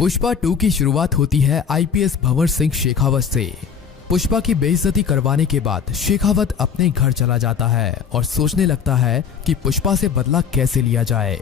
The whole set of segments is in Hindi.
पुष्पा 2 की शुरुआत होती है आईपीएस भंवर सिंह शेखावत से। पुष्पा की बेइज्जती करवाने के बाद शेखावत अपने घर चला जाता है और सोचने लगता है कि पुष्पा से बदला कैसे लिया जाए।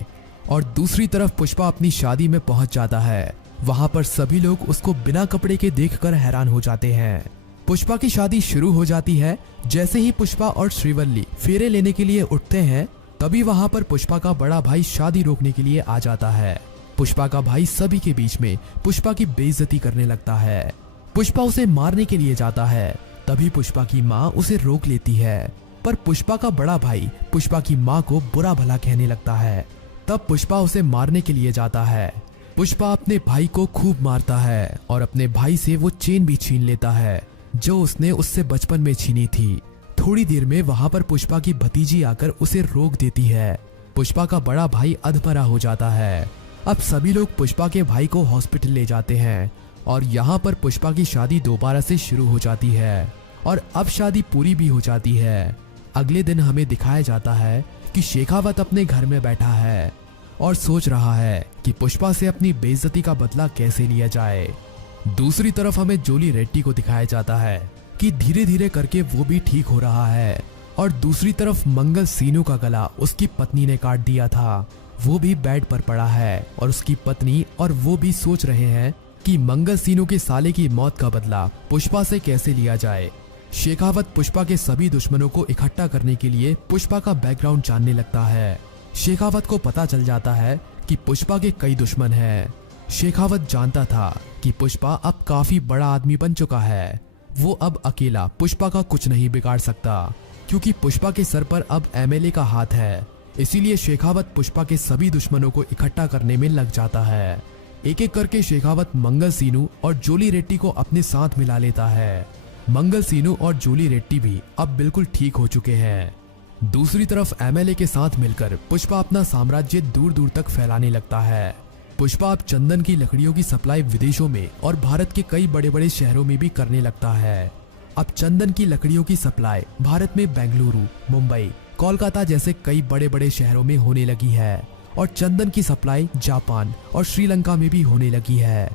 और दूसरी तरफ पुष्पा अपनी शादी में पहुंच जाता है। वहां पर सभी लोग उसको बिना कपड़े के देखकर हैरान हो जाते हैं। पुष्पा की शादी शुरू हो जाती है। जैसे ही पुष्पा और श्रीवल्ली फेरे लेने के लिए उठते हैं, तभी वहां पर पुष्पा का बड़ा भाई शादी रोकने के लिए आ जाता है। पुष्पा का भाई सभी के बीच में पुष्पा की बेइज्जती करने लगता है। पुष्पा उसे मारने के लिए जाता है, तभी पुष्पा की माँ उसे रोक लेती है। पर पुष्पा का बड़ा भाई पुष्पा की माँ को बुरा भला कहने लगता है। तब पुष्पा उसे मारने के लिए जाता है। पुष्पा अपने भाई को खूब मारता है और अपने भाई से वो चेन भी छीन लेता है जो उसने उससे बचपन में छीनी थी। थोड़ी देर में वहां पर पुष्पा की भतीजी आकर उसे रोक देती है। पुष्पा का बड़ा भाई अधमरा हो जाता है। अब सभी लोग पुष्पा के भाई को हॉस्पिटल ले जाते हैं और यहाँ पर पुष्पा की शादी दोबारा से शुरू हो जाती है और अब शादी पूरी भी हो जाती है। अगले दिन हमें दिखाया जाता है कि शेखावत अपने घर में बैठा है और सोच रहा है कि पुष्पा से अपनी बेइज्जती का बदला कैसे लिया जाए। दूसरी तरफ हमें जोली रेड्डी को दिखाया जाता है कि धीरे धीरे करके वो भी ठीक हो रहा है। और दूसरी तरफ मंगल सीनू का गला उसकी पत्नी ने काट दिया था। वो भी बेड पर पड़ा है और उसकी पत्नी और वो भी सोच रहे हैं कि मंगल सीनू के साले की मौत का बदला पुष्पा से कैसे लिया जाए। शेखावत पुष्पा के सभी दुश्मनों को इकट्ठा करने के लिए पुष्पा का बैकग्राउंड जानने लगता है। शेखावत को पता चल जाता है कि पुष्पा के कई दुश्मन हैं। शेखावत जानता था कि पुष्पा अब काफी बड़ा आदमी बन चुका है। वो अब अकेला पुष्पा का कुछ नहीं बिगाड़ सकता, क्योंकि पुष्पा के सर पर अब एमएलए का हाथ है। इसीलिए शेखावत पुष्पा के सभी दुश्मनों को इकट्ठा करने में लग जाता है। एक एक करके शेखावत मंगल सीनू और जोली रेड्डी को अपने साथ मिला लेता है। मंगल सीनू और जोली रेड्डी भी अब बिल्कुल ठीक हो चुके हैं। दूसरी तरफ एमएलए के साथ मिलकर पुष्पा अपना साम्राज्य दूर दूर तक फैलाने लगता है। पुष्पा अब चंदन की लकड़ियों की सप्लाई विदेशों में और भारत के कई बड़े बड़े शहरों में भी करने लगता है। अब चंदन की लकड़ियों की सप्लाई भारत में बेंगलुरु, मुंबई, कोलकाता जैसे कई बड़े बड़े शहरों में होने लगी है और चंदन की सप्लाई जापान और श्रीलंका में भी होने लगी है।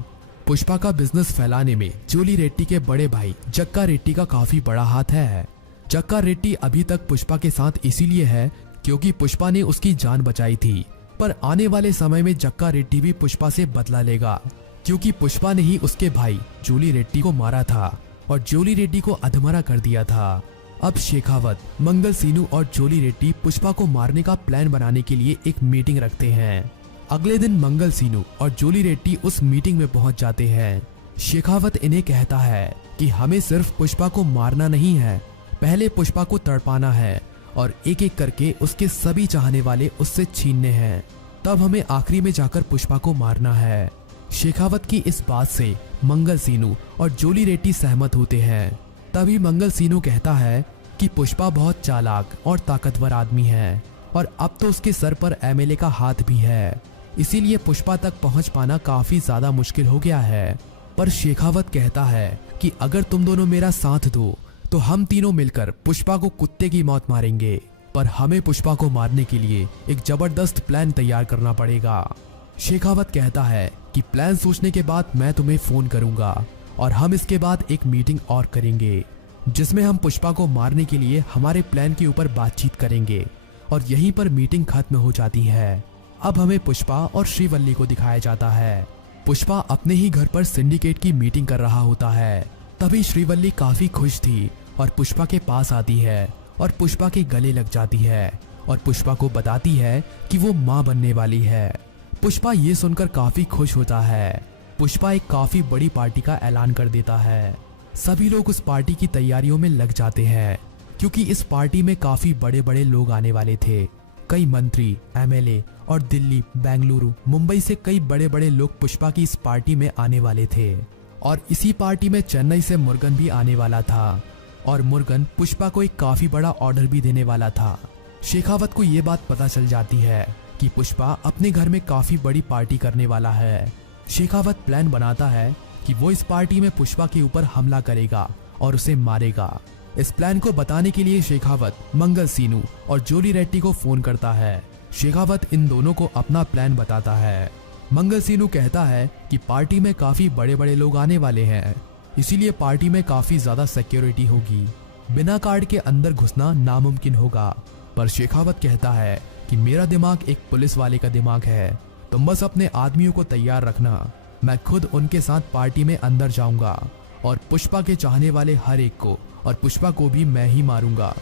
पुष्पा का बिजनेस फैलाने में जोली रेड्डी के बड़े भाई जक्का रेड्डी का काफी बड़ा हाथ है। जक्का रेड्डी अभी तक पुष्पा के साथ इसीलिए है क्योंकि पुष्पा ने उसकी जान बचाई थी। पर आने वाले समय में जक्का रेड्डी भी पुष्पा से बदला लेगा, क्योंकि पुष्पा ने ही उसके भाई जोली रेड्डी को मारा था और जोली रेड्डी को अधमरा कर दिया था। अब शेखावत, मंगल सीनू और जोली रेड्डी पुष्पा को मारने का प्लान बनाने के लिए एक मीटिंग रखते हैं। अगले दिन मंगल सीनू और जोली रेड्डी उस मीटिंग में पहुंच जाते हैं। शेखावत इन्हें कहता है कि हमें सिर्फ पुष्पा को मारना नहीं है, पहले पुष्पा को तड़पाना है और एक एक करके उसके सभी चाहने वाले उससे छीनने हैं। तब हमें आखिरी में जाकर पुष्पा को मारना है। शेखावत की इस बात से मंगल सीनू और जोली रेड्डी सहमत होते हैं। तभी मंगल सीनू कहता है कि पुष्पा बहुत चालाक और ताकतवर आदमी है और अब तो उसके सर पर एमएलए का हाथ भी है, इसीलिए पुष्पा तक पहुंच पाना काफी ज्यादा मुश्किल हो गया है। पर शेखावत कहता है कि अगर तुम दोनों मेरा साथ दो तो हम तीनों मिलकर पुष्पा को कुत्ते की मौत मारेंगे। पर हमें पुष्पा को मारने के लिए एक जबरदस्त प्लान तैयार करना पड़ेगा। शेखावत कहता है कि प्लान सोचने के बाद मैं तुम्हें फोन करूंगा और हम इसके बाद एक मीटिंग और करेंगे जिसमें हम पुष्पा को मारने के लिए हमारे प्लान के ऊपर बातचीत करेंगे। और यहीं पर मीटिंग खत्म हो जाती है। अब हमें पुष्पा और श्रीवल्ली को दिखाया जाता है। पुष्पा अपने ही घर पर सिंडिकेट की मीटिंग कर रहा होता है। तभी श्रीवल्ली काफी खुश थी और पुष्पा के पास आती है और पुष्पा के गले लग जाती है और पुष्पा को बताती है कि वो माँ बनने वाली है। पुष्पा ये सुनकर काफी खुश होता है। पुष्पा एक काफी बड़ी पार्टी का ऐलान कर देता है। सभी लोग उस पार्टी की तैयारियों में लग जाते हैं, क्योंकि इस पार्टी में काफी बड़े बड़े लोग आने वाले थे। कई मंत्री, एमएलए और दिल्ली, बेंगलुरु, मुंबई से कई बड़े बड़े लोग पुष्पा की इस पार्टी में आने वाले थे। और इसी पार्टी में चेन्नई से मुर्गन भी आने वाला था और मुर्गन पुष्पा को एक काफी बड़ा ऑर्डर भी देने वाला था। शेखावत को ये बात पता चल जाती है कि पुष्पा अपने घर में काफी बड़ी पार्टी करने वाला है। शेखावत प्लान बनाता है कि वो इस पार्टी में पुष्पा के ऊपर हमला करेगा और उसे मारेगा। इस प्लान को बताने के लिए शेखावत मंगल सीनू और जोली रेड्डी को फोन करता है। शेखावत इन दोनों को अपना प्लान बताता है। मंगल सीनू कहता है कि पार्टी में काफी बड़े बड़े लोग आने वाले हैं, इसीलिए पार्टी में काफी ज्यादा सिक्योरिटी होगी, बिना कार्ड के अंदर घुसना नामुमकिन होगा। पर शेखावत कहता है कि मेरा दिमाग एक पुलिस वाले का दिमाग है, तुम बस अपने आदमियों को तैयार रखना, मैं खुद उनके साथ पार्टी में अंदर जाऊंगा और पुष्पा के चाहने वाले हर एक को और पुष्पा को भी मैं ही मारूंगा।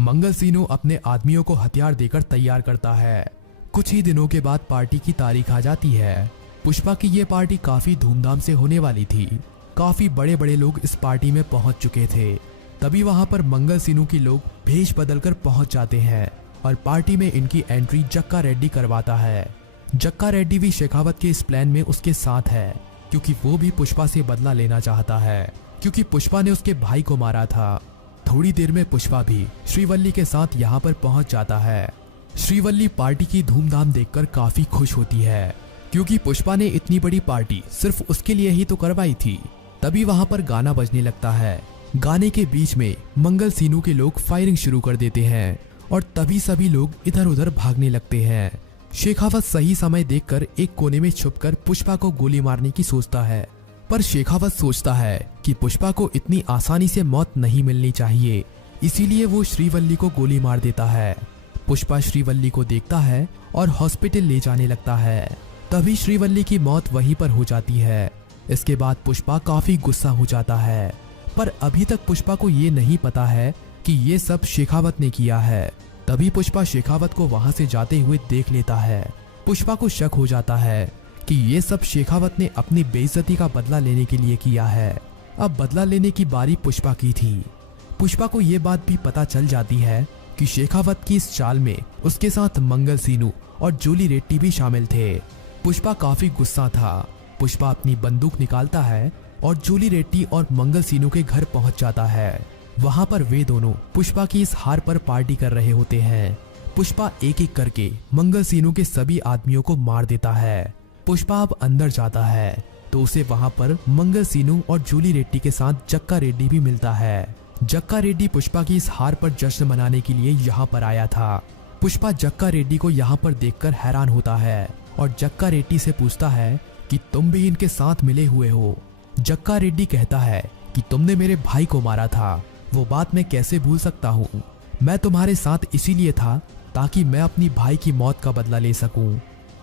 मंगल सीनू अपने आदमियों को हथियार देकर तैयार करता है। कुछ ही दिनों के बाद पार्टी की तारीख आ जाती है। पुष्पा की ये पार्टी काफी धूमधाम से होने वाली थी, काफी बड़े बड़े लोग इस पार्टी में पहुंच चुके थे। तभी वहां पर मंगल सीनू की लोग भेष बदलकर पहुंच जाते हैं और पार्टी में इनकी एंट्री जक्का रेड्डी करवाता है। जक्का रेड्डी भी शेखावत के इस प्लान में उसके साथ है, क्योंकि वो भी पुष्पा से बदला लेना चाहता है, क्योंकि पुष्पा ने उसके भाई को मारा था। थोड़ी देर में पुष्पा भी श्रीवल्ली के साथ यहाँ पर पहुंच जाता है। श्रीवल्ली पार्टी की धूमधाम देखकर काफी खुश होती है, क्योंकि पुष्पा ने इतनी बड़ी पार्टी सिर्फ उसके लिए ही तो करवाई थी। तभी वहां पर गाना बजने लगता है। गाने के बीच में मंगल सीनू के लोग फायरिंग शुरू कर देते हैं और तभी सभी लोग इधर उधर भागने लगते हैं। शेखावत सही समय देखकर एक कोने में छुपकर पुष्पा को गोली मारने की सोचता है, पर शेखावत सोचता है कि पुष्पा को इतनी आसानी से मौत नहीं मिलनी चाहिए, इसीलिए वो श्रीवल्ली को गोली मार देता है। पुष्पा श्रीवल्ली को देखता है और हॉस्पिटल ले जाने लगता है। तभी श्रीवल्ली की मौत वहीं पर हो जाती है। इसके बाद पुष्पा काफी गुस्सा हो जाता है, पर अभी तक पुष्पा को ये नहीं पता है कि ये सब शेखावत ने किया है। तभी पुष्पा शेखावत को वहां से जाते हुए देख लेता है। पुष्पा को शक हो जाता है कि ये सब शेखावत ने अपनी बेइज्जती का बदला लेने के लिए किया है। अब बदला लेने की बारी पुष्पा की थी। पुष्पा को ये बात भी पता चल जाती है कि शेखावत की इस चाल में उसके साथ मंगल सीनू और जूली रेड्डी भी शामिल थे। पुष्पा काफी गुस्सा था। पुष्पा अपनी बंदूक निकालता है और जूली रेड्डी और मंगल सीनू के घर पहुंच जाता है। वहां पर वे दोनों पुष्पा की इस हार पर पार्टी कर रहे होते हैं। पुष्पा एक एक करके मंगल सीनू के सभी आदमियों को मार देता है। पुष्पा अब अंदर जाता है तो उसे वहां पर मंगल सीनू और जूली रेड्डी के साथ जक्का रेड्डी भी मिलता है। जक्का रेड्डी पुष्पा की इस हार पर जश्न मनाने के लिए यहाँ पर आया था। पुष्पा जक्का रेड्डी को यहाँ पर देखकर हैरान होता है और जक्का रेड्डी से पूछता है कि तुम भी इनके साथ मिले हुए हो। जक्का रेड्डी कहता है कि तुमने मेरे भाई को मारा था, वो बात मैं कैसे भूल सकता हूँ। मैं तुम्हारे साथ इसीलिए था ताकि मैं अपनी भाई की मौत का बदला ले सकूं।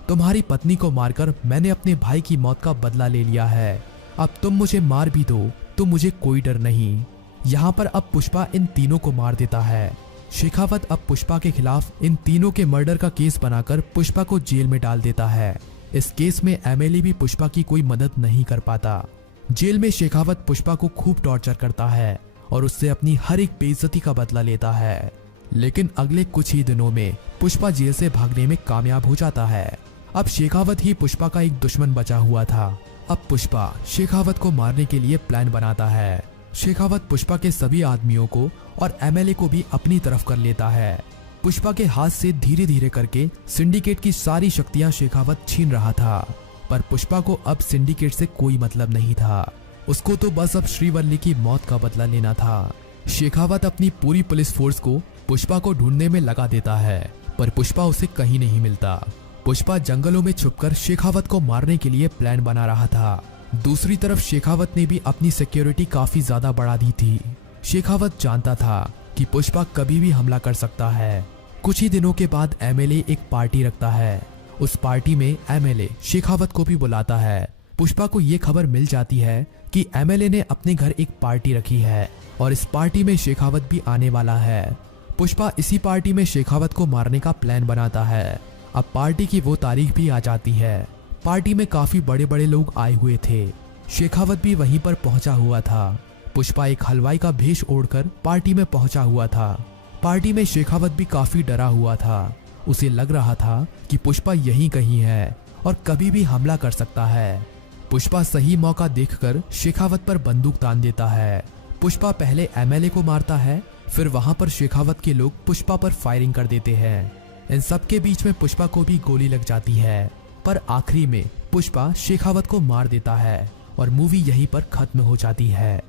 तुम्हारी पत्नी को मारकर मैंने अपने भाई की मौत का बदला ले लिया है। अब तुम मुझे मार भी दो तो मुझे कोई डर नहीं। यहाँ पर अब पुष्पा इन तीनों को मार देता है। शेखावत अब पुष्पा के खिलाफ इन तीनों के मर्डर का केस बनाकर पुष्पा को जेल में डाल देता है। इस केस में एमएलए भी पुष्पा की कोई मदद नहीं कर पाता। जेल में शेखावत पुष्पा को खूब टॉर्चर करता है और उससे अपनी हर एक बेइज्जती का बदला लेता है। लेकिन अगले कुछ ही दिनों में पुष्पा जेल से भागने में कामयाब हो जाता है। अब शेखावत ही पुष्पा का एक दुश्मन बचा हुआ था। अब पुष्पा शेखावत को मारने के लिए प्लान बनाता है। शेखावत पुष्पा के सभी आदमियों को और एमएलए को भी अपनी तरफ कर लेता है। पुष्पा के हाथ से धीरे धीरे करके सिंडिकेट की सारी शक्तियां शेखावत छीन रहा था, पर पुष्पा को अब सिंडिकेट से कोई मतलब नहीं था। उसको तो बस अब श्रीवल्ली की मौत का बदला लेना था। शेखावत अपनी पूरी पुलिस फोर्स को पुष्पा को ढूंढने में लगा देता है, पर पुष्पा उसे कहीं नहीं मिलता। पुष्पा जंगलों में छुपकर शेखावत को मारने के लिए प्लान बना रहा था। दूसरी तरफ शेखावत ने भी अपनी सिक्योरिटी काफी ज्यादा बढ़ा दी थी। शेखावत जानता था कि पुष्पा कभी भी हमला कर सकता है। कुछ ही दिनों के बाद एमएलए एक पार्टी रखता है। उस पार्टी में एमएलए शेखावत को भी बुलाता है। पुष्पा को ये खबर मिल जाती है कि एमएलए ने अपने घर एक पार्टी रखी है और इस पार्टी में शेखावत भी आने वाला है। पुष्पा इसी पार्टी में शेखावत को मारने का प्लान बनाता है। अब पार्टी की वो तारीख भी आ जाती है। पार्टी में काफी बड़े बड़े लोग आए हुए थे। शेखावत भी वहीं पर पहुंचा हुआ था। पुष्पा एक हलवाई का भेष ओढ़कर पार्टी में पहुंचा हुआ था। पार्टी में शेखावत भी काफी डरा हुआ था। उसे लग रहा था कि पुष्पा यहीं कहीं है और कभी भी हमला कर सकता है। पुष्पा सही मौका देखकर शेखावत पर बंदूक तान देता है। पुष्पा पहले एमएलए को मारता है, फिर वहां पर शेखावत के लोग पुष्पा पर फायरिंग कर देते हैं। इन सब के बीच में पुष्पा को भी गोली लग जाती है, पर आखिरी में पुष्पा शेखावत को मार देता है और मूवी यहीं पर खत्म हो जाती है।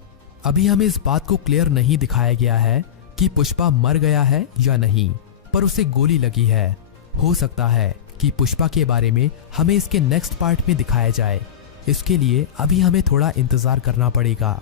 अभी हमें इस बात को क्लियर नहीं दिखाया गया है कि पुष्पा मर गया है या नहीं, पर उसे गोली लगी है। हो सकता है कि पुष्पा के बारे में हमें इसके नेक्स्ट पार्ट में दिखाया जाए। इसके लिए अभी हमें थोड़ा इंतजार करना पड़ेगा।